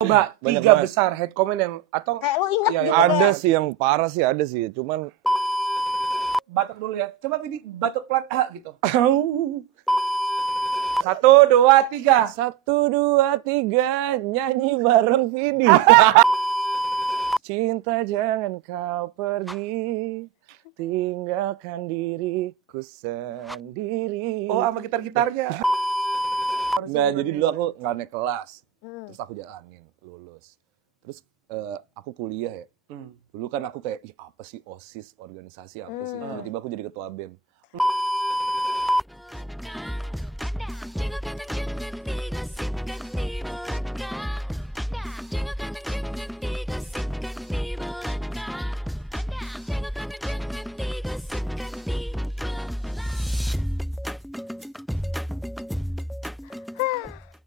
Coba Banyak tiga banget. besar head comment yang atau Kayak lu inget Iya, gitu iya. Ada kan? sih yang parah sih, ada sih. Cuman batuk dulu ya. Coba Vidi batuk pelan gitu. 1, 2, 3. 1, 2, 3 nyanyi bareng Vidi. Cinta jangan kau pergi, tinggalkan diriku sendiri. Oh, sama gitar-gitarnya. Nggak, jadi dulu aku nggak naik kelas. Terus aku jalanin, lulus. Terus aku kuliah ya. Dulu kan aku kayak, ih apa sih OSIS, organisasi apa sih. Tiba-tiba aku jadi ketua BEM.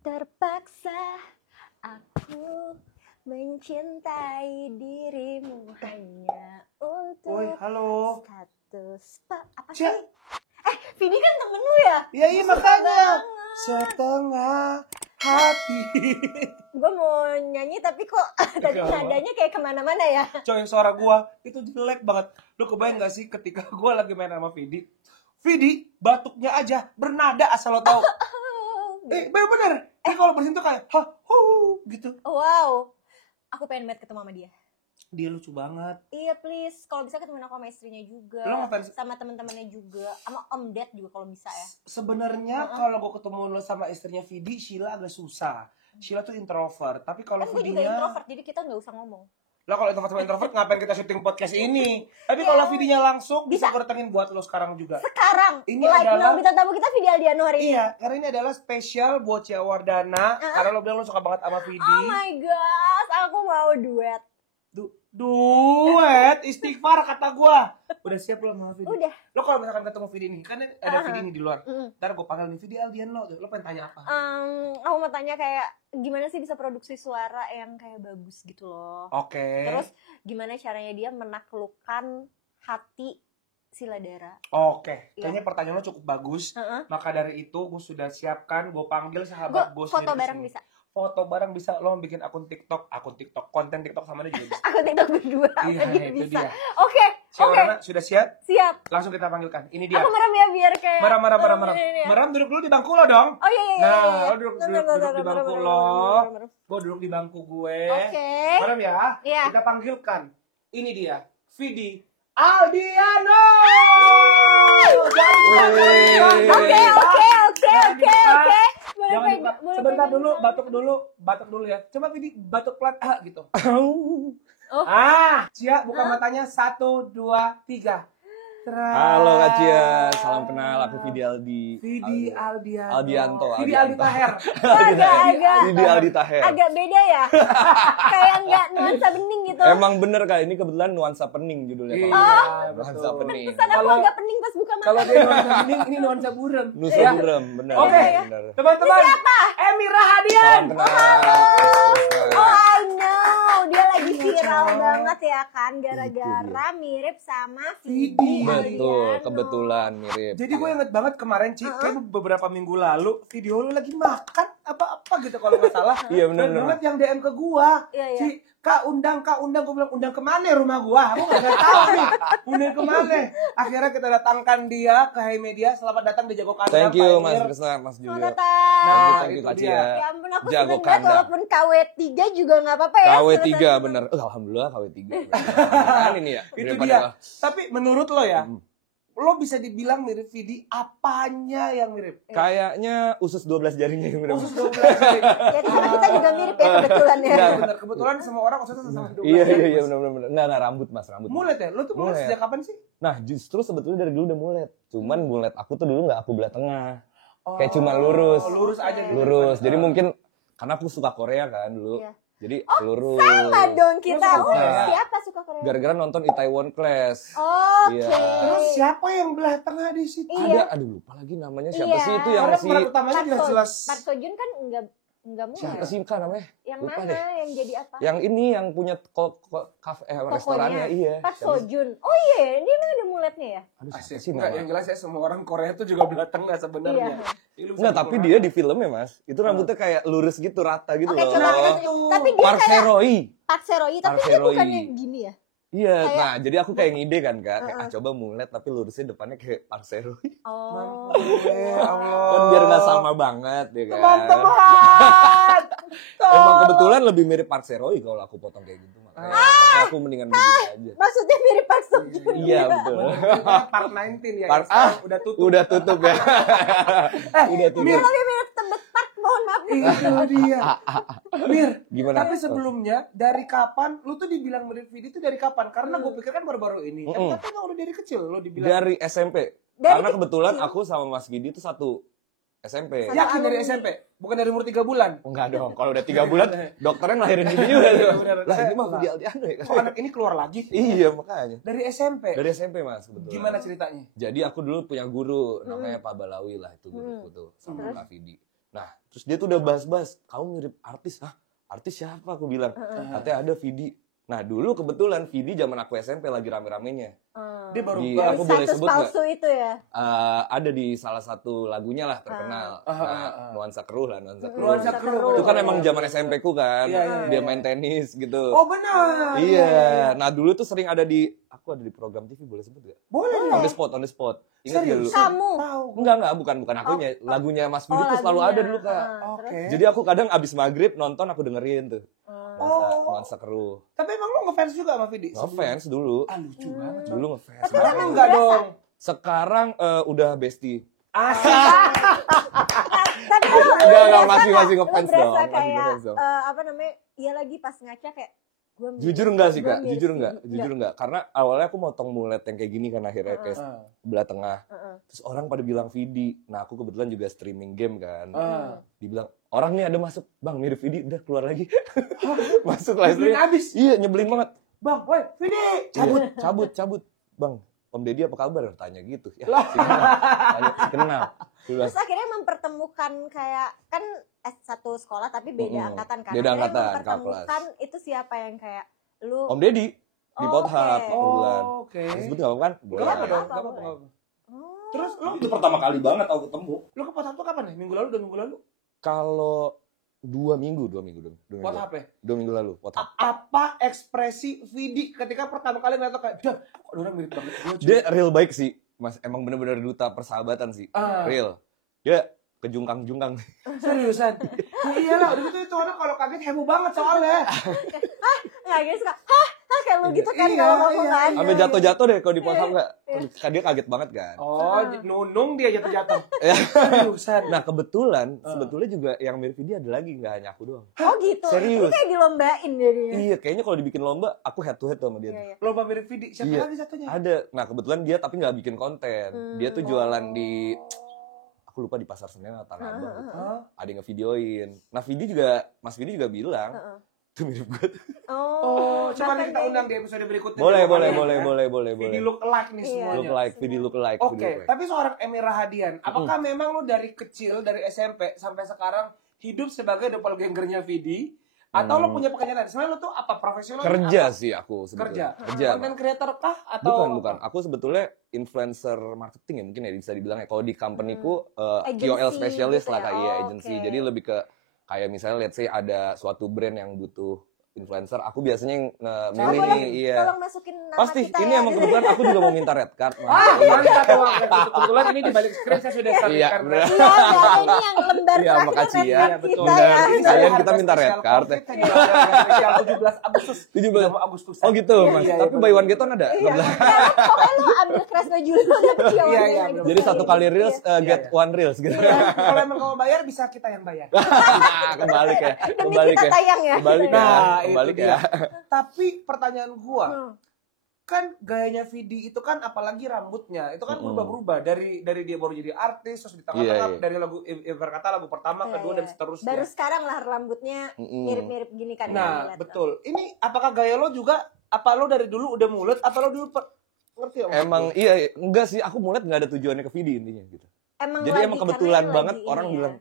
Terpaksa aku mencintai dirimu hanya untuk Woi, halo. status apa Cia. sih? Vidi kan temen lu ya? Ya iya Suka makanya. banget. Setengah hati. Gue mau nyanyi tapi kok tadi Gak apa. nadanya kayak kemana-mana ya? Coy, suara gua itu jelek banget. Lu kebayang gak sih ketika gua lagi main sama Vidi? Vidi batuknya aja bernada asal lo tahu. Bener. Kalau bersin tuh kayak gitu. Wow, aku pengen banget ketemu sama dia. Dia lucu banget. Iya please, kalau bisa ketemu aku sama istrinya juga, Lo ngapain? sama teman-temannya juga, sama Om Ded juga kalau bisa ya. Sebenarnya kalau gua ketemu lo sama istrinya Vidi, Sheila agak susah. Sheila tuh introvert, tapi kalau Kan gue juga Vidinya introvert, jadi kita nggak usah ngomong. lah kalau introvert sama introvert ngapain kita syuting podcast ini? Tapi kalau Vidinya langsung bisa gue datengin buat lo sekarang juga. Sekarang, Ini like adalah- now, bintang tamu kita Vidi Aldiano hari ini. Iya, karena ini adalah spesial buat Cia Wardana. Karena lo bilang lo suka banget sama Vidi. Oh my gosh, aku mau duet. Duet, istighfar kata gua. Udah siap lo sama Vidi? Udah. Lo kalau misalkan ketemu Vidi nih, kan ada Vidi nih di luar. Mm. Ntar gue panggil nih Vidi Aldian lo pengen tanya apa? Aku mau tanya kayak gimana sih bisa produksi suara yang kayak bagus gitu loh. Oke. Terus gimana caranya dia menaklukkan hati Siladara. Oke, Iya. kayaknya pertanyaan lo cukup bagus. Heeh. Maka dari itu gue sudah siapkan, gue panggil Gue sahabat gue foto bareng bisa. Foto bareng bisa, lo bikin akun TikTok, konten TikTok sama dia juga bisa. Aku TikTok berdua Iya, sama dia itu bisa. dia. Oke. Siapa sudah siap? Siap. Langsung kita panggilkan. Ini dia. Aku merem ya biar kayak Merem. Ini. Merem duduk dulu di bangku lo dong. Oh iya. Nah, iya. lo duduk di bangku lo. Gue duduk di bangku gue. Oke. Merem ya. Iya. Kita panggilkan. Ini dia, Vidi Aldiano. Oke. Sebentar dulu, batuk dulu ya. Coba Vidi batuk pelan gitu. Oh. Cia buka matanya 1, 2, 3. Halo Kak Cia, salam kenal, aku Vidi Vidi Aldiano. Aldianto. Vidi Aldi Taher. Vidi Aldi Taher. Agak beda ya. Kayak nggak nuansa bening gitu. Emang bener Kak, ini kebetulan nuansa pening judulnya. Iya, Kalau betul. nuansa pening. Pesan aku Kalau- agak pening pas buka mata. Kalau dia nuansa bening, ini nuansa burem. Nusa Ya. burem, bener. Oke. Bener. Teman-teman, Emi Rahadian. Salam kenal. Oh I know, dia lagi viral banget ya kan, gara-gara mirip sama Vidi Betul, Aldiano. kebetulan mirip. Jadi gue inget banget kemarin Ci, kayak beberapa minggu lalu video lu lagi makan apa-apa gitu kalau nggak salah. Iya, bener, Keren bener. banget yang DM ke gua. Iya. Ci, Kak undang, gue bilang undang kemana rumah gua? Aku nggak tahu nih, undang kemana. Akhirnya kita datangkan dia ke Hai Media. Selamat datang di Jago Kandang. Thank you Pak Mas Emir. Krisna, Mas Selamat Julio. datang. Thank you itu Kak dia. Cia. Ya ampun, aku Jago seneng banget kandang. walaupun KW3 juga nggak apa-apa ya. KW3 selesai. bener. Alhamdulillah KW3. Kan ini ya. Itu daripada- dia. Tapi menurut lo ya, lo bisa dibilang mirip Vidi, apanya yang mirip? Kayaknya usus 12 jarinya yang mirip. Khusus 12 jari. Ya karena kita juga mirip ya kebetulan ya. Iya benar, kebetulan semua orang khususnya sama 12 Iya jari. iya Mas. benar. Enggak rambut Mas, rambut. Mulet ya? Lo tuh mulet Mulet. sejak kapan sih? Nah, justru sebetulnya dari dulu udah mulet. Cuman mulet aku tuh dulu nggak aku belah tengah. Oh, Kayak cuma lurus. Lurus aja gitu. Lurus. Jadi mungkin karena aku suka Korea kan dulu. Iya. Jadi lurus. Sama dong kita. Lu suka Korea? Siapa suka Korea? Gara-gara nonton Itaewon Class. Oke. Iya. Terus siapa yang belah tengah di situ? Iya. Ada, aduh lupa lagi namanya siapa Iya. sih itu yang Karena si peran utamanya jelas-jelas. Park Seo Joon kan enggak Enggak mulai. Siapa sih Kak namanya? Yang Lupa mana? deh. Yang jadi apa? Yang ini yang punya kafe restorannya iya. Park Seo-joon. Oh iya, dia emang ada muletnya ya? Aduh, siapa Asik. sih Enggak, nama? yang jelas ya semua orang Korea tuh juga belah tengah sebenarnya. Iya. Enggak, tapi dia di filmnya Mas, itu rambutnya kayak lurus gitu, rata gitu Oke, loh. coba kita tunjuk. Tapi dia Park kayak Seo-roy. Park Seo-roy, tapi Park dia Seo-roy. bukannya gini ya? Iya, Kayak- nah jadi aku kayak ngide kan Kak, kayak coba mulet tapi lurusnya depannya kayak Park Seo-roy. Oh. Ya Allah. Kan biar nggak sama banget ya kan. Teman-teman. Emang kebetulan lebih mirip Park Seo-roy kalau aku potong kayak gitu makanya aku mendingan begitu aja. Maksudnya mirip Park Seo-joon. Iya betul. Part 19 ya. Part- yang sekarang udah tutup. Udah tutup ya. Udah tutup. Dia lebih mirip Tebet Park, mohon maaf. Itu dia. Mir, Gimana? tapi sebelumnya dari kapan lu tuh dibilang mirip Vidi tuh dari kapan? Karena gue pikir kan baru-baru ini. Kan tapi emang udah dari kecil lo dibilang. Dari SMP. Dari Karena kecil? kebetulan aku sama Mas Vidi tuh satu SMP. Yakin dari SMP? Bukan dari umur 3 bulan? Enggak dong, kalau udah 3 bulan dokternya ngelahirin Vidi juga. Iya, benar. Lah ini mah Vidi Aldiano ya. Kok anak ini keluar lagi? Iya makanya. Dari SMP? Dari SMP Mas kebetulan. Gimana ceritanya? Jadi aku dulu punya guru namanya Pak Balawi lah itu guruku tuh sama Kak Vidi. Nah, terus dia tuh udah bahas-bahas, kamu mirip artis. Hah? Artis siapa? Aku bilang. Katanya ada Vidi. Nah, dulu kebetulan Vidi zaman aku SMP lagi rame-ramenya. Dia baru Di- baru- aku boleh Status sebut nggak? palsu itu ya? Ada di salah satu lagunya lah terkenal. Nuansa Keruh lah, Nuansa Keruh. Nuansa Keruh. Itu kan emang zaman SMP ku kan. Iya, iya, Dia iya. main tenis gitu. Oh benar. Iya. Nah, dulu tuh sering ada di aku ada di program TV, boleh sebut gak? Boleh On nih. the spot, on the spot. Ingat gak dulu? Kamu? Tahu. Enggak, bukan akunya. Lagunya Mas Vidi tuh selalu ada dulu, Kak. Oke. Jadi aku kadang abis maghrib nonton aku dengerin tuh. Oh. Nuansa Keruh. Tapi emang lu ngefans juga sama Vidi? Ngefans dulu. Ah lucu banget. Dulu ngefans. Sekarang enggak dong. Sekarang udah bestie. Asik. Tapi lu Enggak, berasa masih nggak? ngefans Lu berasa dong, masih kayak ngefans dong. apa namanya? Iya lagi pas ngaca kayak gua mirip- Jujur enggak sih, gua Kak? mirip Jujur Vidi. enggak? Jujur enggak? Karena awalnya aku motong mulet yang kayak gini kan akhirnya kayak belah tengah. Terus orang pada bilang Vidi. Nah, aku kebetulan juga streaming game kan. Dibilang, orang nih ada masuk, Bang mirip Vidi, udah keluar lagi. Masuk live Nyebelin stream. abis. Iya, nyebelin banget. Bang, woi, Vidi. Cabut. Bang, Om Deddy apa kabar? Tanya gitu. Ya, si kenal. Tanya, si kenal. Dia bilang, Terus akhirnya mempertemukan kayak kan satu sekolah tapi beda angkatan kan. Beda Akhirnya angkatan, mempertemukan itu siapa yang kayak lu Om Deddy di Oh, Pothub oke. kebetulan. Oke. Disebut nggak apa kan? Boleh. Gak apa Boleh. dong, Apa, gak apa. boleh. Oh. Terus lu Itu pertama kali banget aku ketemu. lu ke Pothub tuh kapan nih? Minggu lalu, 2 minggu lalu? Kalau 2 minggu. Pothub ya? 2 minggu lalu. Pothub. Apa ekspresi Vidi ketika pertama kali ngeliat kayak, dah, kok orang mirip banget gue. Dia real baik sih, Mas. Emang bener-bener duta persahabatan sih. Real. Dia kejungkang-jungkang. Seriusan? Ya iyalah, udah gitu itu orang kalau kaget heboh banget soalnya. Nggak gitu suka kayak lu gitu kan Iya, kalau ngomong iya, kan. Sampai jatuh-jatuh deh kalau di Pothub nggak. Dia kaget banget kan. Oh, nunung dia jatuh-jatuh. Seriusan. Nah kebetulan sebetulnya juga yang mirip Vidi ada lagi, nggak hanya aku doang. Oh gitu. Serius? Ini kayak dilombain jadinya. Iya, kayaknya kalau dibikin lomba aku head to head sama dia. Iya, iya. Lomba mirip Vidi, siapa Iya. lagi satunya? Ada. Nah kebetulan dia tapi nggak bikin konten. Dia tuh jualan di aku lupa di Pasar Senen atau Tanah Abang gitu. Ada yang ngevideoin. Nah Mas Vidi juga bilang itu mirip gue. Oh, coba bahkan kita kayak undang di episode berikutnya. Boleh. Vidi look alike nih Iya. semuanya. Vidi look like. Oke, tapi seorang Emi Rahadian, apakah memang lu dari kecil, dari SMP sampai sekarang hidup sebagai doppelgangernya Vidi? Atau lu punya pekerjaan? Sebenarnya lu tuh apa profesional? Kerja apa? sih aku Kerja. sebetulnya. Kerja. Content creator kah atau Bukan. Aku sebetulnya influencer marketing ya mungkin ya bisa dibilang ya. Kalau di company-ku Agency KOL specialist gitu lah ya. kayak Oh, agency. oke. Jadi lebih ke kayak misalnya let's say ada suatu brand yang butuh influencer, aku biasanya yang milih boleh, nih, iya. Tolong masukin nama Pasti, kita ini ya. emang kebetulan aku juga mau minta red card. mantap doang. Kebetulan ini di balik screen saya sudah Iya, sampaikan. bener. Iya, ada ini yang lembar Iya, terakhir makasih red ya. card Betul. kita Bener. ya. Ini sekalian kita minta red card ya. Spesial 17 Agustus. 17. Mau Agustus. Oh gitu, Mas. Iya, Tapi iya, buy one betul. get one ada? Iya, pokoknya lu ambil crash baju lu dapet Iya, jawabannya iya, gitu. Jadi satu kali reels Iya. get one reels gitu. Kalau emang kamu bayar bisa kita yang bayar. Kembali ya. Demi Kembali kita ya. tayang ya. Kembali ya. Nah, Kembali itu ya. dia. Tapi pertanyaan gua, kan gayanya Vidi itu kan apalagi rambutnya itu kan berubah-berubah dari dia baru jadi artis terus di tengah-tengah Iya. dari lagu berkata lagu pertama, Iya, kedua iya. dan seterusnya. Baru sekarang lah rambutnya mirip-mirip gini kan. Nah, ya, betul. Ini apakah gaya lo juga apa lo dari dulu udah mulut atau lo dulu ngerti ya? Emang iya, enggak sih, aku mulet enggak ada tujuannya ke Vidi intinya gitu. Emang kebetulan karena banget lagi orang ini ya. bilang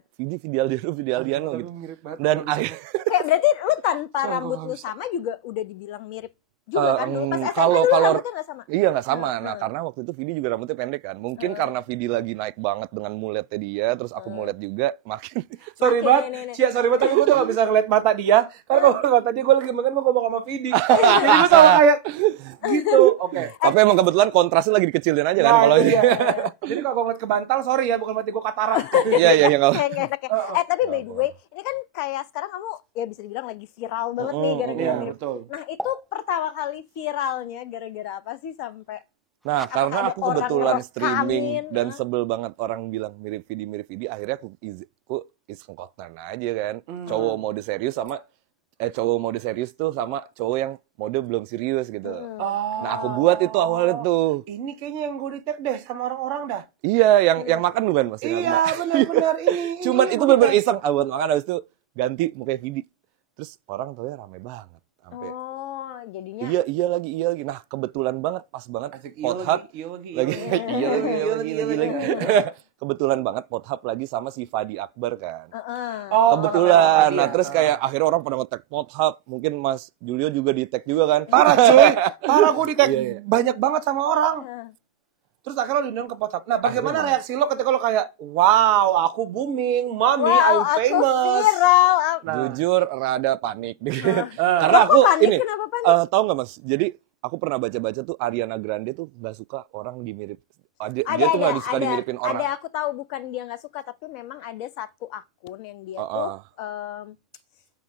Vidi Aldiano Tapi gitu. mirip banget. Dan akhirnya Kayak berarti lu tanpa Sama rambut lu banget. sama juga udah dibilang mirip juga kan dulu pas SMA kalau- dulu kalau- rambutnya nggak sama. iya nggak sama. Nah karena waktu itu Vidi juga rambutnya pendek kan. Mungkin Hmm. karena Vidi lagi naik banget dengan muletnya dia, terus aku mulet juga, makin Sorry Oke, banget, nih. Cia, sorry banget, tapi gue tuh gak bisa ngeliat mata dia. Karena kalau ngeliat mata dia, gue lagi makan, gue ngomong sama Vidi. Jadi gue sama kayak gitu, oke. tapi emang kebetulan kontrasnya lagi dikecilin aja kan Nah, kalau itu ini. dia. Jadi kalau gue ngeliat ke bantal, sorry ya, bukan berarti gue katarak. Iya nggak. Kayak nggak enak ya. Tapi by the way, ini kan kayak sekarang kamu ya bisa dibilang lagi viral banget nih gara-gara Iya, mirip. betul. Nah itu pertama kali viralnya gara-gara apa sih sampai Nah, karena ada aku orang kebetulan ngerekamin, streaming dan nah. sebel banget orang bilang mirip Vidi, akhirnya aku iseng konten aja kan. Cowok mode serius sama cowok mode serius tuh sama cowok yang mode belum serius gitu. Nah, aku buat itu awalnya tuh. Ini kayaknya yang gue di-tag deh sama orang-orang dah. Iya, yang makan bukan Mas? Iya, benar-benar ini. Cuman itu bener-bener iseng, buat makan habis itu ganti mukanya Vidi. Terus orang taunya rame banget sampai jadinya iya lagi. Nah, kebetulan banget pas banget Asik, Pothub iya lagi. iya lagi. Kebetulan banget Pothub lagi sama si Fadi Akbar kan. Oh, Kebetulan. kata-kata Nah, dia. terus kayak akhirnya orang pada nge-tag Pothub, mungkin Mas Julio juga di-tag juga kan. Parah cuy, parah gue di-tag Iya. banyak banget sama orang. Terus akhirnya lo diundang ke Pothub. Nah, bagaimana reaksi lo ketika lo kayak, wow, aku booming, mami, I'm aku famous. viral. Nah. Jujur rada panik deh. Ah. Karena aku panik? ini Kenapa panik? tahu nggak Mas? Jadi aku pernah baca-baca tuh Ariana Grande tuh nggak suka orang dimirip. Dia tuh nggak suka dimiripin orang. Ada, aku tahu bukan dia nggak suka, tapi memang ada satu akun yang dia tuh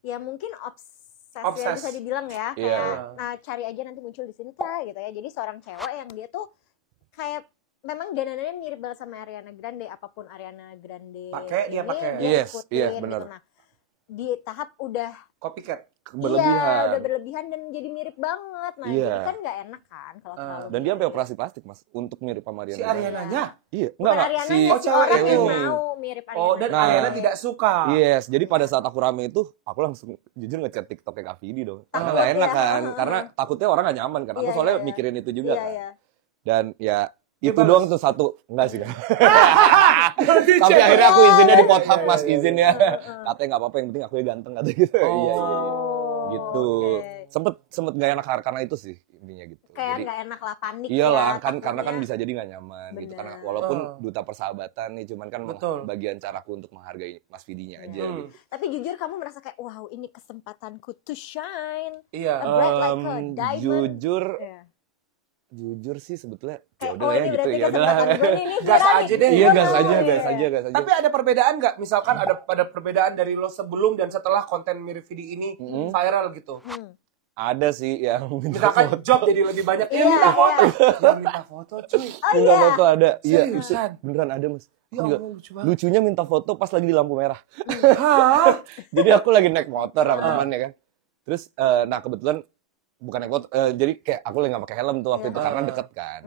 ya mungkin obses ya Obses. bisa dibilang ya. Iya, Kayak iya. nah, cari aja nanti muncul di sini kah gitu ya. Jadi seorang cewek yang dia tuh kayak memang dandanannya mirip banget sama Ariana Grande, apapun Ariana Grande Pakai, dia ini, pakai. Yes, ikutin iya, gitu. benar. Nah, di tahap udah Copycat. Berlebihan. Iya, udah berlebihan dan jadi mirip banget. Nah, Iya. jadi kan nggak enak kan kalau terlalu Dan dia sampai mirip. operasi plastik Mas untuk mirip sama Ariana. Si Ariananya? Iya, Bukan enggak Ariana, si Oh, si cewek orang yang ini. mau mirip Ariana. Oh, dan Nah. Ariana tidak suka. Yes, jadi pada saat aku rame itu, aku langsung jujur ngechat TikToknya Kak Vidi dong. Karena Takut nggak enak ya. kan, karena takutnya orang nggak nyaman kan. Aku Iya, soalnya iya. mikirin itu juga Iya, kan. iya. Dan ya Dia itu balas. doang tuh satu, enggak sih kan. Tapi akhirnya aku izinnya di Pothub Iya, Mas, iya, izinnya. Katanya nggak apa-apa, yang penting aku ganteng kata gitu. Oh. Iya. Gitu. Oke. Sempet gak enak karena itu sih intinya gitu. Kayak Jadi nggak enak lah, panik iyalah ya, kan karena kan takutnya. bisa jadi nggak nyaman gitu Bener. karena walaupun duta persahabatan nih cuman kan Betul. bagian caraku untuk menghargai Mas Vidinya aja Hmm. gitu. Tapi jujur kamu merasa kayak wow ini kesempatanku to shine. Iya. Bright like a diamond. Iya. Jujur sih sebetulnya ya Kayak udah oh ya ini gitu berarti ya udah. kesempatan gue nih, Gas viral aja nih. deh. Iya Gua gas mau aja, nih. gas aja. Tapi ada perbedaan nggak? Misalkan ada perbedaan dari lo sebelum dan setelah konten mirip video ini viral gitu. Ada sih yang minta Misalkan foto. job jadi lebih banyak. Iya, minta foto. iya. Ya, minta foto cuy. Oh Minta iya. foto ada. Iya, itu Seriusan? beneran ada Mas. Ya Enggak. Allah, lucu banget. Lucunya minta foto pas lagi di lampu merah. Hah? Jadi aku lagi naik motor sama teman ya kan. Terus nah kebetulan bukan naik motor, jadi kayak aku lagi nggak pakai helm tuh waktu Iya. itu karena deket kan.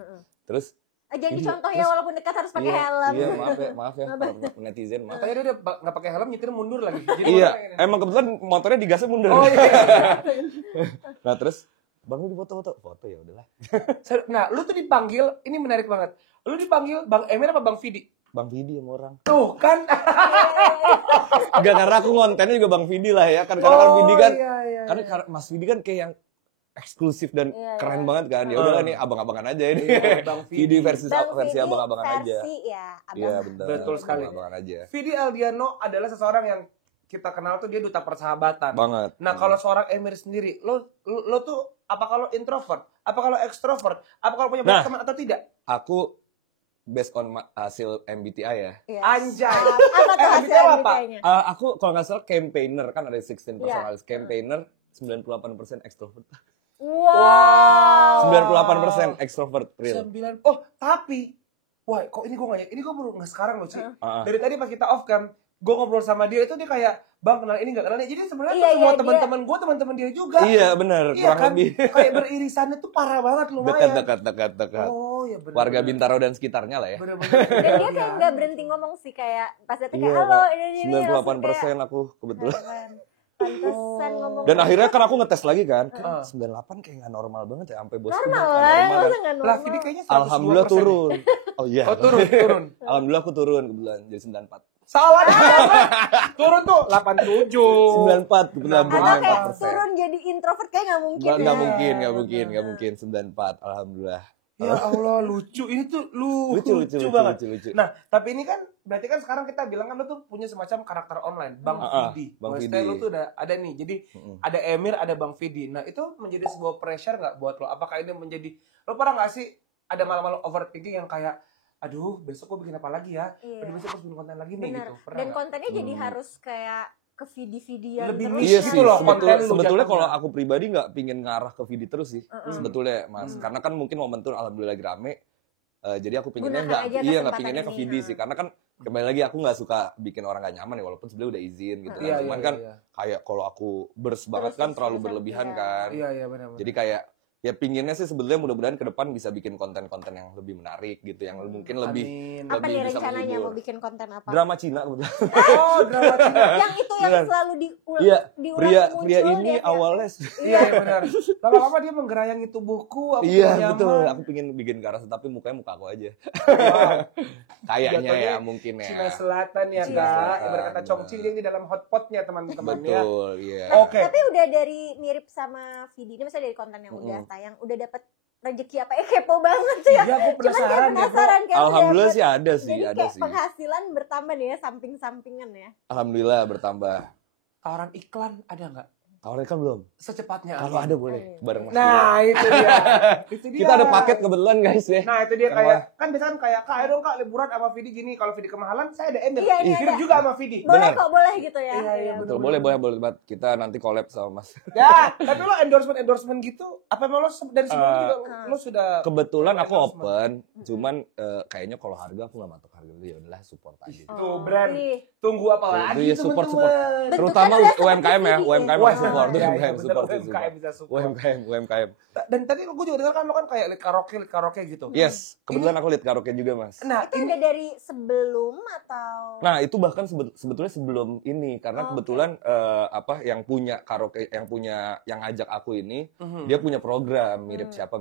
Terus Jadi Jadi, contoh ya terus- walaupun dekat harus pakai iya, helm. Iya, maaf ya para netizen, maaf. Makanya dia udah nggak pakai helm nyetir mundur lagi. Jadi Iya, orang- emang kebetulan motornya digasnya mundur. Oh iya. Nah terus Bang ini foto ya udahlah. Nah, lu tuh dipanggil, ini menarik banget. Lu dipanggil Bang Emir apa Bang Vidi? Bang Vidi sama orang. Tuh kan. Enggak karena aku kontennya juga Bang Vidi lah ya kan karena kan Vidi kan iya. karena Mas Vidi kan kayak yang eksklusif dan Iya, keren iya. banget kan. Ya udahlah nih abang-abangan aja ini. Iya, Bang Vidi Vidi. versi Bang versi Vidi abang-abangan aja. versi ya, abang. Iya benar. Betul sekali. Abang-abangan aja. Vidi Aldiano adalah seseorang yang kita kenal tuh dia duta persahabatan. Banget. Nah, kalau seorang Emir sendiri, lo tuh apa kalau introvert? Apa kalau ekstrovert? Apa kalau punya banyak Nah. teman atau tidak? Aku based on hasil MBTI ya. Iya. Anjay. Apa tuh hasil MBTI apa? MBTI-nya? Aku kalau nggak salah campaigner kan ada 16 Iya. personalis. Campaigner 98% extrovert. Wow. 98% extrovert real. 9. Oh, tapi wah, kok ini gue nggak, ini gue baru nggak sekarang loh, Ci. Dari tadi pas kita off cam, gue ngobrol sama dia itu dia kayak, "Bang, kenal ini nggak kenal ini." Jadi sebenarnya Iya, tuh semua iya, teman-teman gue, teman-teman dia juga. Iya benar, Iya kurang kan? lebih. Kayak beririsannya tuh parah banget lumayan. Dekat. Oh, ya benar. Warga Bintaro dan sekitarnya lah ya. Bener-bener. Dan dia kayak nggak berhenti ngomong sih, kayak pas datang kayak Iya, halo Kak. ini 98% aku kebetulan. keren. Pantesan ngomong. Dan akhirnya kan aku ngetes lagi kan. Heeh. 98 kayak nggak normal banget ya sampai bos. Normal nggak lah, normal masa kan. nggak Lah normal? Vidi kayaknya 102%. Alhamdulillah turun. Oh iya. Oh turun. Alhamdulillah aku turun kebetulan jadi 94. Salah nih. Turun tuh 87. 94 kebetulan Atau kayak 94%. turun jadi introvert kayak nggak mungkin. Nggak ya. nggak mungkin 94. Alhamdulillah. Ya Allah lucu. Ini tuh lucu Lucu banget. lucu. Nah, tapi ini kan berarti kan sekarang kita bilang kan lu tuh punya semacam karakter online, Bang Vidi. Bang Maksudnya Vidi. lu tuh udah ada nih. Jadi ada Emir, ada Bang Vidi. Nah, itu menjadi sebuah pressure nggak buat lo? Apakah ini menjadi lo pernah nggak sih ada malam-malam overthinking yang kayak aduh, besok gue bikin apa lagi ya? Iya. Aduh, besok gue bikin konten lagi nih Benar. gitu. Pernah Dan nggak? kontennya jadi harus kayak ke video-videoan Lebih terus. niche Iya ya. sih, gitu loh, sebetulnya, konten lu sebetulnya jatuhnya. kalau aku pribadi nggak pingin ngarah ke video terus sih, sebetulnya mas. Karena kan mungkin momentum alhamdulillah lagi rame, jadi aku pinginnya Gunakan aja nggak kesempatan pinginnya ke ini, video sih. Karena kan kembali lagi aku nggak suka bikin orang nggak nyaman ya, walaupun sebenarnya udah izin gitu kan. Iya, Cuman iya, kan iya. kayak kalau aku burst banget kan Terus, terlalu terus, berlebihan iya. kan. Iya, iya benar. Jadi kayak ya pinginnya sih sebetulnya mudah-mudahan ke depan bisa bikin konten-konten yang lebih menarik gitu, yang mungkin lebih Amin. Apa lebih nih bisa rencananya menghibur. mau bikin konten apa? Drama Cina kebetulan. Oh, drama Cina. Yang itu yang Beneran. selalu Iya, diulang pria muncul ini dia kayak, awalnya Iya, iya benar. Lama-lama dia menggerayangi tubuhku, aku iya nyaman. betul, aku pengen bikin karas tapi mukanya muka aku aja. Wow. Kayaknya Jatuhnya ya mungkin ya. Cina Selatan ya Cina kak, Selatan, ibarat kata benar. Chongqing yang di dalam hotpotnya teman-teman ya. Betul, iya. Oke. Tapi udah dari mirip sama video ini, misalnya dari konten yang udah tayang, udah dapet rezeki apa? Kepo banget sih ya. Iya, aku Cuman kayak penasaran ya, penasaran kayak udah Alhamdulillah dapet. sih ada sih, Jadi ada kayak sih. penghasilan bertambah nih ya, samping-sampingan ya. Alhamdulillah bertambah. Tawaran iklan ada nggak? Tawarin kan belum? Secepatnya. Kalau ada boleh bareng Mas. Dira. Nah itu dia. Itu dia. Kita ada paket kebetulan guys ya. Nah itu dia Kenapa? kayak kan biasanya kan kayak kak ayo dong kak liburan sama Vidi gini. Kalau Vidi kemahalan saya ada Emir. Iya, ini Hidup ada. juga sama Vidi. Boleh Benar. kok, boleh gitu ya. Iya, iya, Betul, boleh banget. Kita nanti collab sama Mas. Ya, tapi lo endorsement gitu, apa emang lo dari sebelumnya juga lo sudah Kebetulan aku endorsement? open, cuman kayaknya kalau harga aku nggak matok harga dulu, ya udahlah support aja. Tuh brand. Ih, Tunggu apa Tuh, lagi iya, support. teman-teman? Terutama udah seperti UMKM ya, Vidi. UMKM Wah, harus support, iya, iya, UMKM bener, support, UMKM bisa support. UMKM. Dan tadi gue juga dengar kan lo kan kayak lead karaoke gitu. Yes, kebetulan aku lihat karaoke juga Mas. Nah itu udah dari sebelum atau? Nah itu bahkan sebetulnya sebelum ini karena Oh, kebetulan yang punya karaoke yang ngajak aku ini Mhm. dia punya program mirip siapa.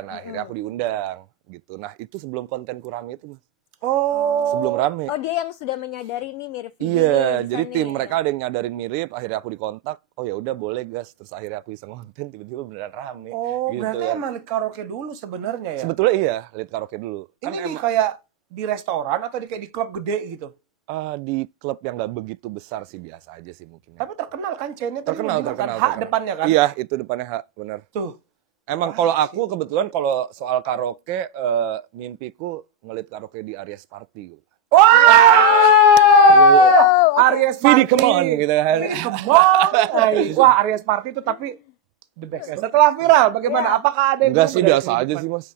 Nah akhirnya aku diundang gitu. Nah itu sebelum kontenku rame itu Mas. Oh. Sebelum rame. Oh, dia yang sudah menyadari nih mirip Iya, Vidi, jadi bisa tim nih. mereka ada yang nyadarin mirip, akhirnya aku dikontak, oh ya udah boleh gas, terus akhirnya aku iseng konten, tiba-tiba beneran rame. Oh, gitu berarti ya. emang lead karaoke dulu sebenarnya ya? Sebetulnya iya, lead karaoke dulu. Ini Kan di emang kayak di restoran atau di kayak di klub gede gitu? di klub yang nggak begitu besar sih, biasa aja sih mungkin. Tapi terkenal kan chainnya tadi Terkenal, lu bilang terkenal. kan, H depannya kan? Iya, itu depannya H, bener. Tuh. Emang Wah, kalau aku kebetulan kalau soal karaoke, mimpiku ngelit karaoke di Aries Party. Oh, Aries Vidi, Party. come on, gitu kan. Come on. Wah, Aries Party itu tapi the best. Setelah viral, bagaimana? Apakah ada yang Enggak berubah sih, dari biasa aja kehidupan? sih mas.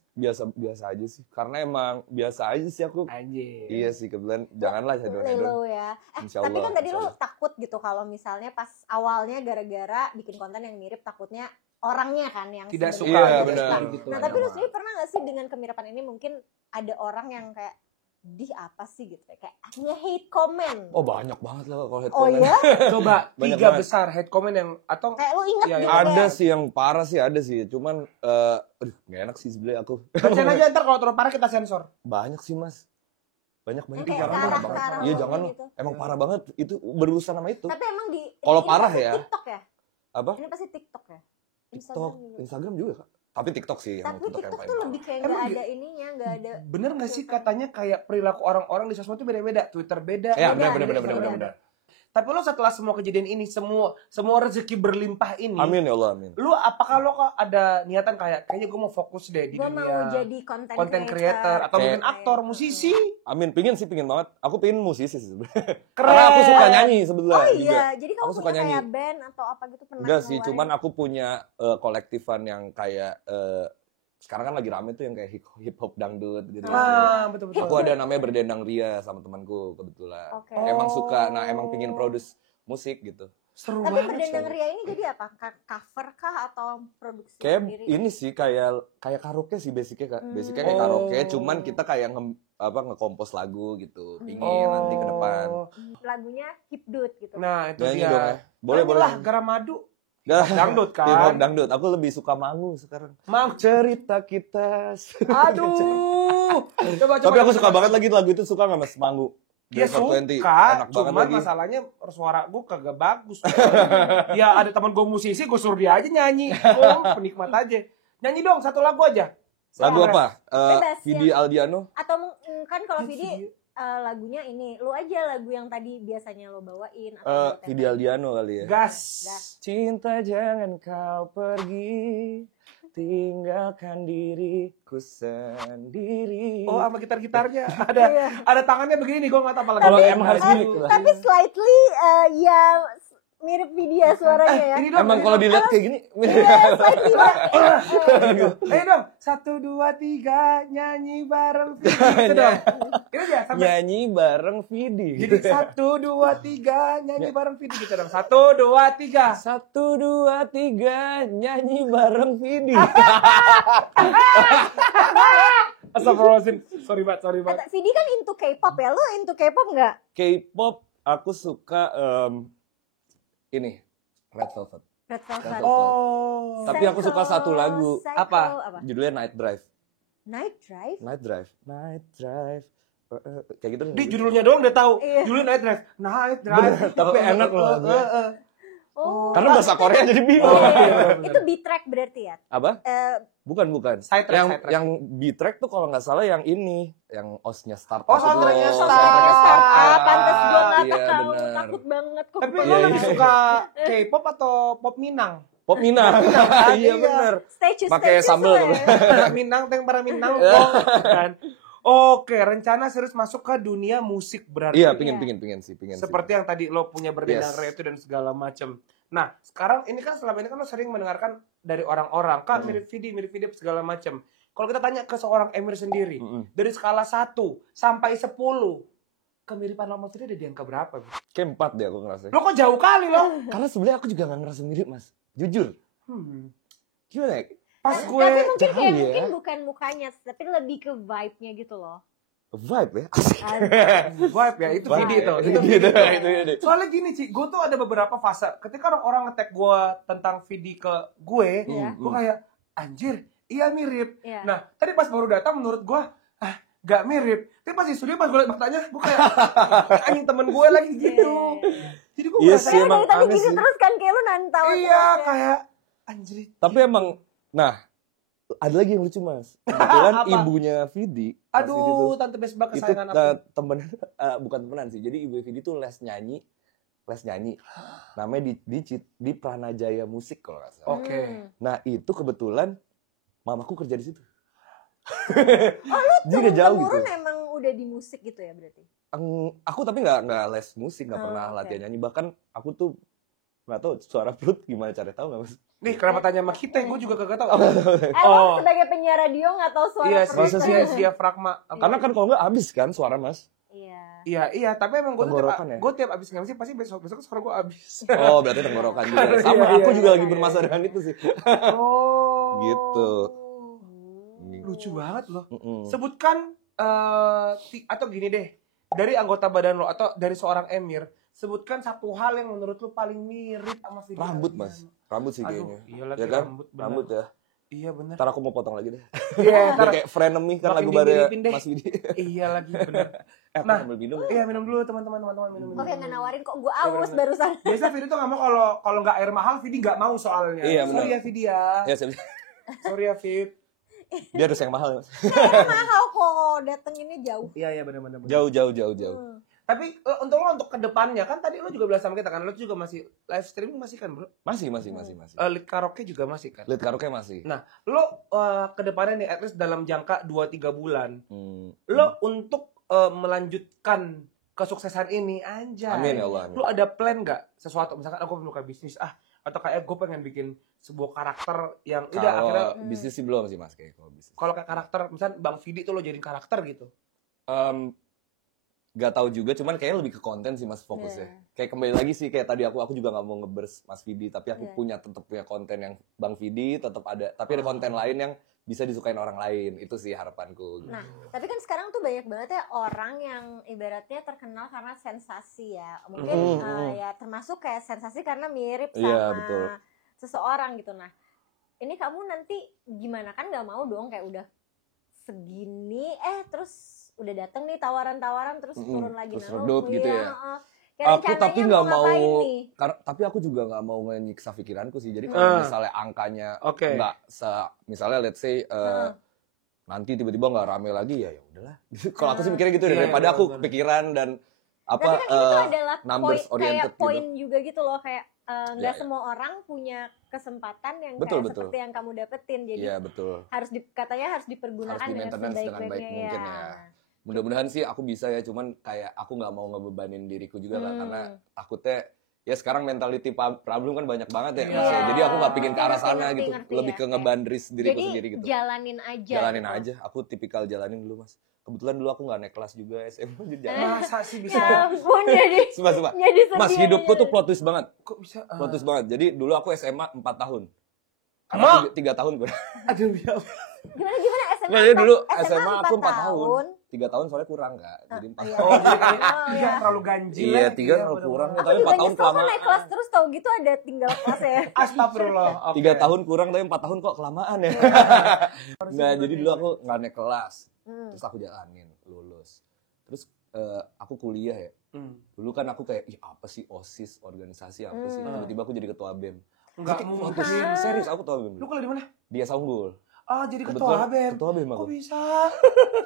Biasa aja sih. Karena emang biasa aja sih aku. Anjir. Iya sih, kebetulan janganlah hedon. Lelo ya. Insya Tapi kan Allah, tadi insya lu Allah. takut gitu kalau misalnya pas awalnya gara-gara bikin konten yang mirip, takutnya orangnya kan yang Tidak sebenarnya suka, Iya, tidak benar. suka. gitu. Nah, Ada tapi lu mah. sendiri pernah gak sih dengan kemiripan ini mungkin ada orang yang kayak apa sih gitu kayak nge-hate comment. Oh banyak banget lah kalau head Oh comment. iya? Coba Banyak tiga banget. besar head comment yang atau Kayak lu inget Iya, gitu iya. Ada kayak, sih yang parah sih, ada sih. Cuman, aduh gak enak sih sebenernya aku. bacain aja ntar kalau terlalu parah kita sensor. Banyak sih mas. Banyak. Yang Ih, kayak jangan parah, lah, parah Iya banget jangan gitu. Emang parah banget. Itu berurusan sama itu. Tapi emang di Kalau ini parah pasti ya. TikTok ya? Apa? Ini pasti TikTok ya? TikTok, juga. Instagram juga kak. Tapi TikTok sih. yang Tapi TikTok yang tuh paling lebih kayak Emang nggak gitu? ada ininya, nggak ada. Bener gak sih katanya kayak perilaku orang-orang di sosmed itu beda-beda, Twitter beda. Iya, beda, bener, Instagram bener. beda. Tapi lo setelah semua kejadian ini, semua rezeki berlimpah ini, Amin ya Allah, amin. lu apakah lo kok ada niatan kayak kayaknya gue mau fokus deh di Gue mau dunia jadi content content creator atau Kayak- mungkin aktor, musisi? Amin, pingin banget. Aku pingin musisi sih sebenarnya. Keren. Karena aku suka nyanyi sebetulnya Oh juga. iya, jadi kamu Aku suka punya kayak nyanyi. band atau apa gitu pernah? Enggak sih, ngeluarin? cuman aku punya kolektifan yang kayak sekarang kan lagi rame tuh yang kayak hip hop dangdut gitu. Ah, betul-betul. Aku ada namanya Berdendang Ria sama temanku kebetulan. Oke. Emang suka, emang Oh. pingin produce musik gitu. Seru Tapi banget. Berdendang Shay. Ria ini jadi apa? Cover kah atau produksi Kayak sendiri? ini sih kayak karaoke sih basicnya kak. Basicnya kayak Oh. karaoke, cuman kita kayak ngekompos lagu gitu. Pingin nanti ke depan. Lagunya Hipdut gitu. Nah, itu Nyanyi dia. dong ya. Boleh. Lah, Garam Madu. Dangdut kan? Hip-hop dangdut. Aku lebih suka Mangu sekarang. Cerita kita. Aduh. Coba. Tapi aku suka banget lagi lagu itu, suka nggak Mas Mangu? Ya suka, Enak banget cuman lagi. masalahnya suara gue kagak bagus. Ya ada teman gue musisi, gue suruh dia aja nyanyi. Gue penikmat aja. Nyanyi dong satu lagu aja. Lagu apa? Bebas, Vidi ya. Aldiano? Atau kan kalau Vidi lagunya ini, lu aja lagu yang tadi biasanya lo bawain atau Vidi Aldiano kali ya. Gas. Cinta jangan kau pergi, tinggalkan diriku sendiri. Oh, sama gitar-gitarnya. Ada tangannya begini, gue nggak tahu apa lagi. Kalau emang harus gini. tapi slightly ya mirip Vidya suaranya ya. Ini dong, Emang kalau dilihat kayak gini. Slightly ya. Ayo dong, 1, 2, 3 nyanyi bareng Vidi. Itu dong. Ini aja sampai. Nyanyi bareng Vidi. Jadi 1, 2, 3 nyanyi bareng Vidi gitu dong. 1, 2, 3. 1, 2, 3 nyanyi bareng Vidi. Astagfirullahaladzim. Sorry banget. Vidi kan into K-pop ya. Lu into K-pop nggak? K-pop aku suka ini Red Velvet. Red Velvet. Oh. Tapi aku suka satu lagu. Apa? Judulnya Night Drive. Night Drive. Night Drive. Night Drive. Kayak gitu. Di judulnya doang udah tahu. Iya. Judulnya Night Drive. Night Drive. Tapi enak loh lagunya. Oh. Karena bahasa Korea jadi bingung. Itu B-track berarti ya? Apa? Bukan. Side track. Yang B-track tuh kalau nggak salah yang ini, yang OS-nya start. Oh, soundtracknya Pantes gue nggak Iya, tahu, benar. takut banget kok. Tapi gua. lo lebih suka K-pop atau pop Minang? Pop Minang. Iya benar. Stay Pakai sambal. Minang, para Minang kan. Oke, rencana serius masuk ke dunia musik berarti. Iya, pingin sih. Seperti yang tadi lo punya berdendang itu dan segala macam. Nah, sekarang ini kan selama ini kan lo sering mendengarkan dari orang-orang, Kak mirip Vidi segala macam. Kalau kita tanya ke seorang Emir sendiri, dari skala 1 sampai 10, kemiripan lo sama Vidi ada di angka berapa? Kayak 4 deh aku ngerasa. Lo kok jauh kali lo? Karena sebenarnya aku juga nggak ngerasa mirip, Mas. Jujur. Gimana ya? Pas gue Tapi mungkin jauh kayak ya. mungkin bukan mukanya, tapi lebih ke vibe-nya gitu loh. Vibe ya? vibe ya, itu Vidi tuh. Itu Vidi. Soalnya gini, Ci, gue tuh ada beberapa fase. Ketika orang nge-tag gue tentang Vidi ke gue kayak, anjir, iya mirip. Iya. Nah, tadi pas baru datang menurut gue, gak mirip. Tapi pas di studio, pas gue liat faktanya, gue kayak, anjing temen gue lagi gitu. Jadi gue Iya ngerasa, sih, emang Dari tadi aneh gitu sih. terus kan kayak lu nantau. iya, kayak, anjir. Tapi emang, nah, ada lagi yang lucu, Mas. Kebetulan Apa? ibunya Vidi. Mas Vidi tuh, Aduh, Tante Besbak itu kesayangan aku. temen, bukan temenan sih. Jadi ibu Vidi tuh les nyanyi. Namanya di Pranajaya Musik kalau nggak salah. Oke. Nah itu kebetulan mamaku kerja di situ. Oh lu Jadi nggak jauh gitu. turun emang udah di musik gitu ya berarti? Aku tapi nggak les musik, nggak Oh, pernah oke. latihan nyanyi. Bahkan aku tuh nggak tahu suara perut gimana, cara tahu nggak, Mas? Nih, kenapa tanya sama kita? Gue juga kagak tahu. Lo sebagai penyiar radio nggak tahu suara Iya perut sih, kan? diafragma. Karena kan kalau nggak habis kan suara, Mas. Iya. Iya, tapi emang gue Tenggorokan ya? tiap abis nge-MC pasti besok suara gue abis. Oh berarti tenggorokan juga. Sama Iya, aku iya, juga iya, lagi iya. bermasalah dengan itu sih. Oh. Gitu. Lucu banget loh. Mm-mm. Sebutkan atau gini deh, dari anggota badan lo atau dari seorang Emir, sebutkan satu hal yang menurut lo paling mirip sama Vidi Rambut, Aldiano. Mas. Rambut sih Aduh, kayaknya. iya lagi Ya kan? rambut, bener. Rambut ya. Iya bener. Ntar aku mau potong lagi deh. Iya, Biar ntar. kayak Frenemy kan Makin lagu baru dimiripin deh. Mas Vidi. Iya lagi bener. Aku Nah. sambil minum. Iya minum dulu teman-teman minum. Oke nggak nawarin kok gue aus barusan. Biasa Vidi tuh nggak mau kalau nggak air mahal, Vidi nggak mau soalnya. Iya, Sorry bener. ya Vidi ya. Ya, siap. Sorry ya Vid. Dia harus yang mahal, Mas. Mahal kok datenginnya jauh. Iya benar. Jauh. Tapi untuk kedepannya kan tadi lo juga bilang sama kita kan, lo juga masih live streaming masih kan bro? Masih. Lead karaoke juga masih kan? Lead karaoke masih. Nah lo kedepannya nih at least dalam jangka 2-3 bulan, lo untuk melanjutkan kesuksesan ini anjay. Amin ya Allah. Amin. Lo ada plan nggak sesuatu misalkan aku buka bisnis atau kayak gue pengen bikin sebuah karakter yang udah akhirnya Kalau bisnis sih belum sih, Mas, kayak kalau bisnis. kalau kayak karakter misalnya Bang Vidi tuh lo jadiin karakter gitu. Gak tahu juga, cuman kayaknya lebih ke konten sih, Mas, fokusnya. Kayak kembali lagi sih, kayak tadi aku juga nggak mau ngebers Mas Vidi, tapi aku tetap punya konten yang Bang Vidi tetap ada, tapi ada konten lain yang bisa disukain orang lain. Itu sih harapanku. Nah, tapi kan sekarang tuh banyak banget ya orang yang ibaratnya terkenal karena sensasi ya. Mungkin ya termasuk kayak sensasi karena mirip sama Iya, betul. seseorang gitu. Nah, ini kamu nanti gimana, kan nggak mau dong kayak udah segini terus udah dateng nih tawaran-tawaran terus turun lagi. Terus Nah, redup gitu ya. Kayak Aku tapi rencananya nggak mau, ngapain nih? tapi aku juga nggak mau menyiksa pikiranku sih. Jadi kalau misalnya angkanya nggak misalnya let's say nanti tiba-tiba nggak rame lagi ya udahlah. Kalau aku sih mikirnya gitu daripada aku pikiran dan apa tapi kan itu adalah numbers oriented poin gitu. juga gitu loh, kayak nggak Ya. semua orang punya kesempatan yang Betul, kayak betul. seperti yang kamu dapetin, jadi Iya betul. katanya harus dipergunakan Harus dengan di-maintenance dengan baik sebaik-baiknya mungkin ya. Mudah-mudahan sih aku bisa ya, cuman kayak aku nggak mau ngebebanin diriku juga lah, karena takutnya ya sekarang mentality problem kan banyak banget ya. Iya. Mas, ya. Jadi aku nggak pingin ke arah sana Ngerti, gitu, ngerti lebih ya. ke ngebandris diriku Jadi sendiri gitu. jalanin aja. Jalanin gitu. aja, aku tipikal jalanin dulu mas. Kebetulan dulu aku nggak naik kelas juga SMA, jadi jalan. Masa sih bisa? Ya ampun, jadi Sumpah. jadi sedih Mas, hidupku aja. tuh plot twist banget. Kok bisa? Plot twist banget. Jadi dulu aku SMA 4 tahun. Ma! 3 tahun gue. Aduh, ya. Gimana SMA? Nggak, jadi dulu SMA SMA aku 4 tahun. tahun. 3 tahun soalnya kurang kak. Jadi 4 iya. tahun. Oh, jadi kayak Oh, tiga iya. terlalu ganjil. Iya, 3 terlalu kurang. Aku Tapi juga 4 tahun nyesel kan kelamaan. naik kelas terus tau gitu ada tinggal kelas ya. Astagfirullah. Oke. 3 tahun kurang tapi 4 tahun kok kelamaan ya. Nggak, jadi dulu aku nggak naik kelas. Terus aku jalanin, lulus. Terus aku kuliah ya. Dulu kan aku kayak, ih apa sih OSIS, organisasi apa sih? Tiba-tiba aku jadi ketua BEM. Enggak Waktu mungkin. serius aku ketua BEM. Lu kuliah di mana? Dia Saunggul. Ah, jadi Kebetulan ketua BEM. Ketua BEM aku. Kok bisa?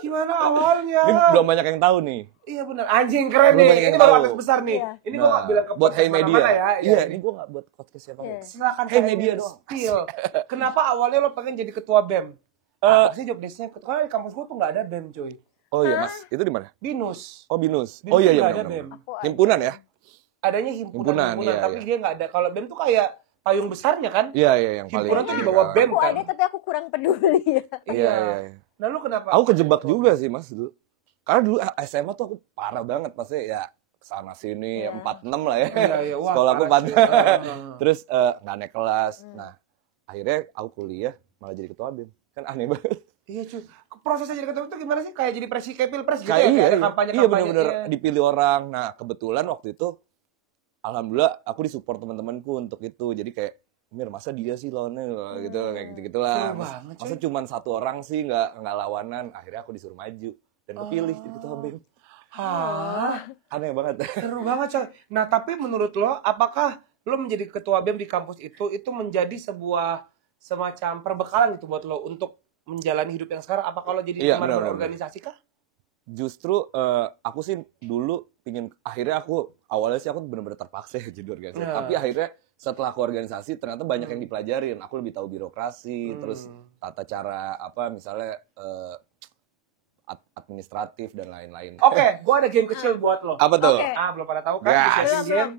Gimana awalnya? Ini belum banyak yang tahu nih. Iya benar. Anjing keren Belum nih. banyak Ini yang baru tahu. artis besar nih. Iya. Ini gua enggak bilang ke Buat Hey podcast Media. mana-mana ya. Iya, ini gua nggak buat podcast siapa Iya. Silakan Hey Hey Media doang. Spill. Kenapa awalnya lo pengen jadi ketua BEM? Apa sih job desk-nya? Karena di kampus gua tuh enggak ada BEM, coy. Oh iya mas, itu di mana? Binus. Oh Binus. Binus Oh iya iya. nggak ada benar, BEM. benar. Aku Himpunan ya? Adanya himpunan, Iya, tapi iya. dia nggak ada. Kalau BEM tuh kayak payung besarnya kan? Iya iya yang paling. Himpunan tuh di bawah BEM aku kan? ada tapi aku kurang peduli ya. Iya iya. Iya. Nah lu kenapa? Aku kejebak juga sih mas dulu. Karena dulu SMA tuh aku parah banget pasti ya kesana sini ya, 46 lah ya. Iya, iya. Wah, Sekolah aku parah 46. sih. Terus nggak naik kelas. Nah akhirnya aku kuliah malah jadi ketua BEM. Kan aneh banget. Iya cuy. Prosesnya jadi ketua itu gimana sih? Kayak jadi kayak pilpres gitu Kayak ya? Kayak ada iya kampanye-kampanye. bener-bener dipilih orang. Nah kebetulan waktu itu alhamdulillah aku disupport teman-temanku untuk itu. Jadi kayak Mir masa dia sih lawannya gitu kayak gitu-gitulah. Seru banget, Masa coy. cuman satu orang sih nggak lawanan. Akhirnya aku disuruh maju dan kepilih jadi ketua BEM. Hah? Aneh banget. Seru banget coy. Nah tapi menurut lo, apakah lo menjadi ketua BEM di kampus itu menjadi sebuah semacam perbekalan gitu buat lo untuk menjalani hidup yang sekarang? Apa kalau jadi Iya, teman benar, berorganisasi kah? Justru aku sih dulu pingin akhirnya aku awalnya sih aku benar-benar terpaksa ya jadi organisasi. Nah. Tapi akhirnya setelah aku organisasi ternyata banyak yang dipelajarin. Aku lebih tahu birokrasi, terus tata cara apa misalnya administratif dan lain-lain. Oke, gua ada game kecil buat lo. Apa tuh? Oke. Belum pada tahu kan? Gas. Dikasih Belum, game.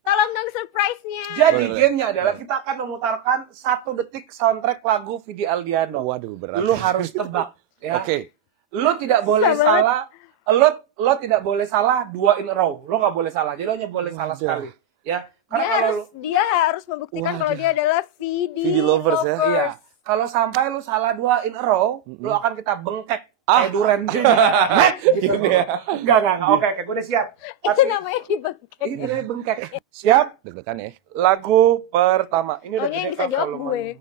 Tolong dong surprise-nya. Jadi Boleh. gamenya adalah kita akan memutarkan 1 detik soundtrack lagu Vidi Aldiano. Waduh berat. Lu harus tebak ya. Oke. Lu tidak boleh Susah salah. Lo tidak boleh salah 2 in a row. Lo nggak boleh salah. Jadi lo hanya boleh salah Waduh. sekali. Ya. Dia Karena kalau harus membuktikan kalau dia adalah Vidi lovers ya. iya, kalau sampai lu salah 2 in a row, lu akan kita bengkek Ah. kayak duren gitu. gitu. Gini ya. Enggak. Oke, gue udah siap. Itu namanya dibengkek. Ini namanya bengkek. Siap? Deg-degan ya. Lagu pertama. Ini udah Pokoknya yang gede bisa kan jawab volume. gue.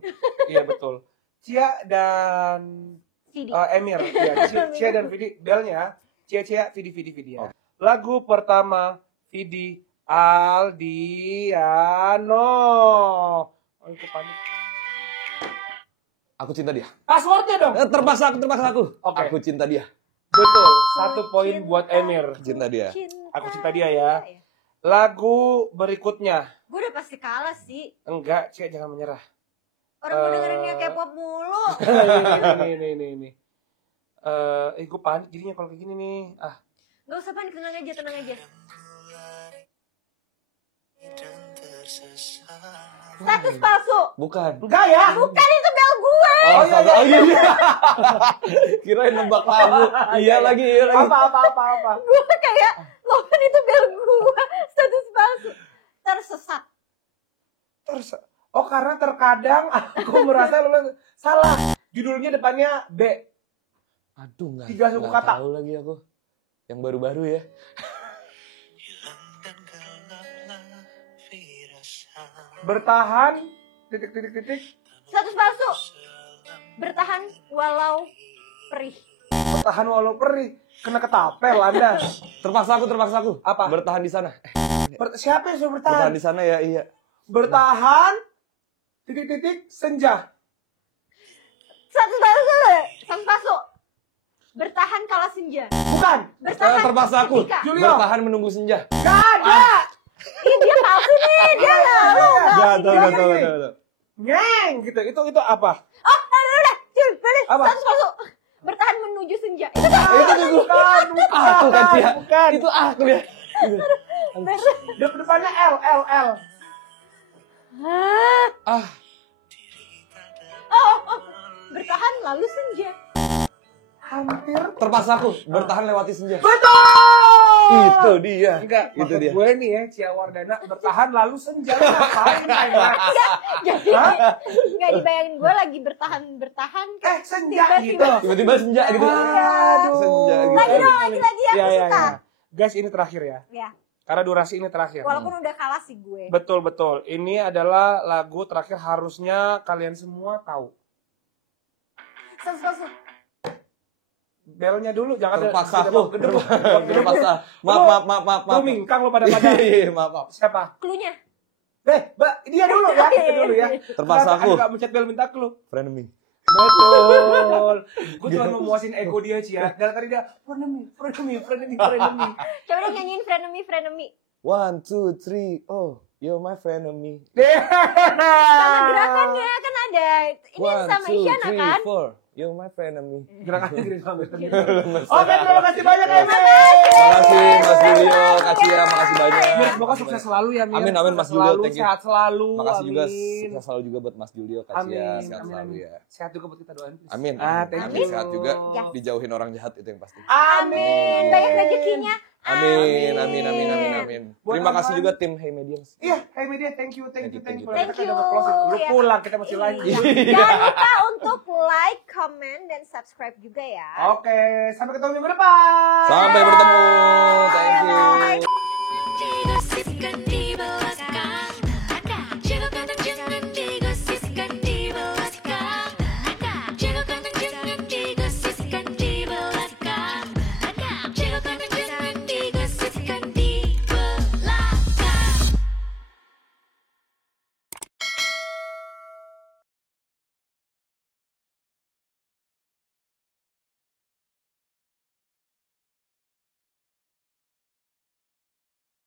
Iya betul. Cia dan Vidi. Emir. Ya, Cia dan Vidi. Belnya. Cia, Vidi ya. Lagu pertama Vidi Aldiano. Oh, itu panik. Aku cinta dia. Passwordnya dong. Terpaksa aku. Oke. Aku cinta dia. Betul. 1 poin buat Emir. Cinta dia. Aku cinta dia ya. Lagu berikutnya. Gue udah pasti kalah sih. Enggak, Cia jangan menyerah. Orang gue dengerinnya K-pop mulu. ini. Gue panik jadinya kalau kayak gini nih. Gak usah panik, tenang aja. Status palsu. Bukan. Enggak ya? Bukan, itu bel gue. Oh, iya, oh iya. Kirain nebak lagu. Iya lagi. Apa? Gue kayak, Lohan itu bel gue. Status palsu. Tersesat. Terus, karena terkadang aku merasa lu salah. Judulnya depannya B. Aduh, nggak 3 suku kata. tahu lagi aku. Yang baru-baru ya. Bertahan titik. Status palsu. Bertahan walau perih. Bertahan walau perih. Kena ketapel Anda. Terpaksa aku. Apa? Bertahan di sana. Siapa yang suruh Bertahan bertahan? di sana ya, iya. Bertahan titik senja. Status palsu. Bertahan kala senja. Bukan. Bertahan. Terpaksa aku. ketika- Julio. Bertahan menunggu senja. Gak ada. Ih, dia palsu nih. Dia lalu. Gak tahu. Ngeng gitu. Itu apa? Oh, udah. Cil, balik. Apa? Status palsu. Bertahan menuju senja. Itu Itu Bukan. aku kan Cia. Bukan. Itu aku ya. Depannya L. Ah, bertahan lalu senja. Hampir. terpaksa aku. Bertahan lewati senja. Betul. Itu dia. Enggak, Itu maksud dia. gue nih ya, Cia Wardana bertahan lalu senja. Lu ngapain kayak? Jadi Hah? nggak dibayangin gue lagi bertahan Senja gitu. Tiba-tiba. Tiba-tiba senja gitu. Aduh. Senja gitu. Lagi dong, lagi aku Ya. suka. Guys, ini terakhir ya. Ya, Karena durasi ini terakhir. walaupun udah kalah sih gue. Betul. Ini adalah lagu terakhir, harusnya kalian semua tahu. Status. Belnya dulu, jangan Terpaksa ada- aku. Terpaksa. Maaf. Lu mingkang lu pada. Iya, maaf. Siapa? Cluenya. Dia dulu ya, kita dulu ya. Terpaksa aku. Enggak mencet bel minta clue. Frenemy. Betul. Gue cuma mau muasin ego dia sih ya. Dari tadi dia frenemy. Coba dong nyanyiin Frenemy. 1, 2, 3. Oh, you're my frenemy. Sama gerakannya kan ada. Ini 1, sama 2, Isyana 3, kan? 4. You're my frenemy. Gerakannya gede banget. Oke, terima kasih banyak Emi. Makasih Mas Julio, Kak Cia, makasih banyak. Mir, semoga sukses selalu ya, Mir. Amin, Mas Sukses Julio, selalu, thank you. sehat selalu. Makasih juga, Amin. sukses selalu juga buat Mas Julio, Kak Amin. Cia, sehat Amin, selalu amin. ya. Sehat juga buat kita doain. please. Amin. Thank Amin. you. Sehat juga, Ya. dijauhin orang jahat itu yang pasti. Amin. Banyak rezekinya. Amin. Buat Terima kasih aman. juga tim Hey Mediums. Iya, hey media, thank you. Thank you. Thank Kita you. udah closing. Lu Ya. pulang, kita masih lanjut. Jangan lupa untuk like, comment, dan subscribe juga ya. Oke, sampai ketemu minggu depan. Sampai bertemu. Thank you. Bye. Dibersihkan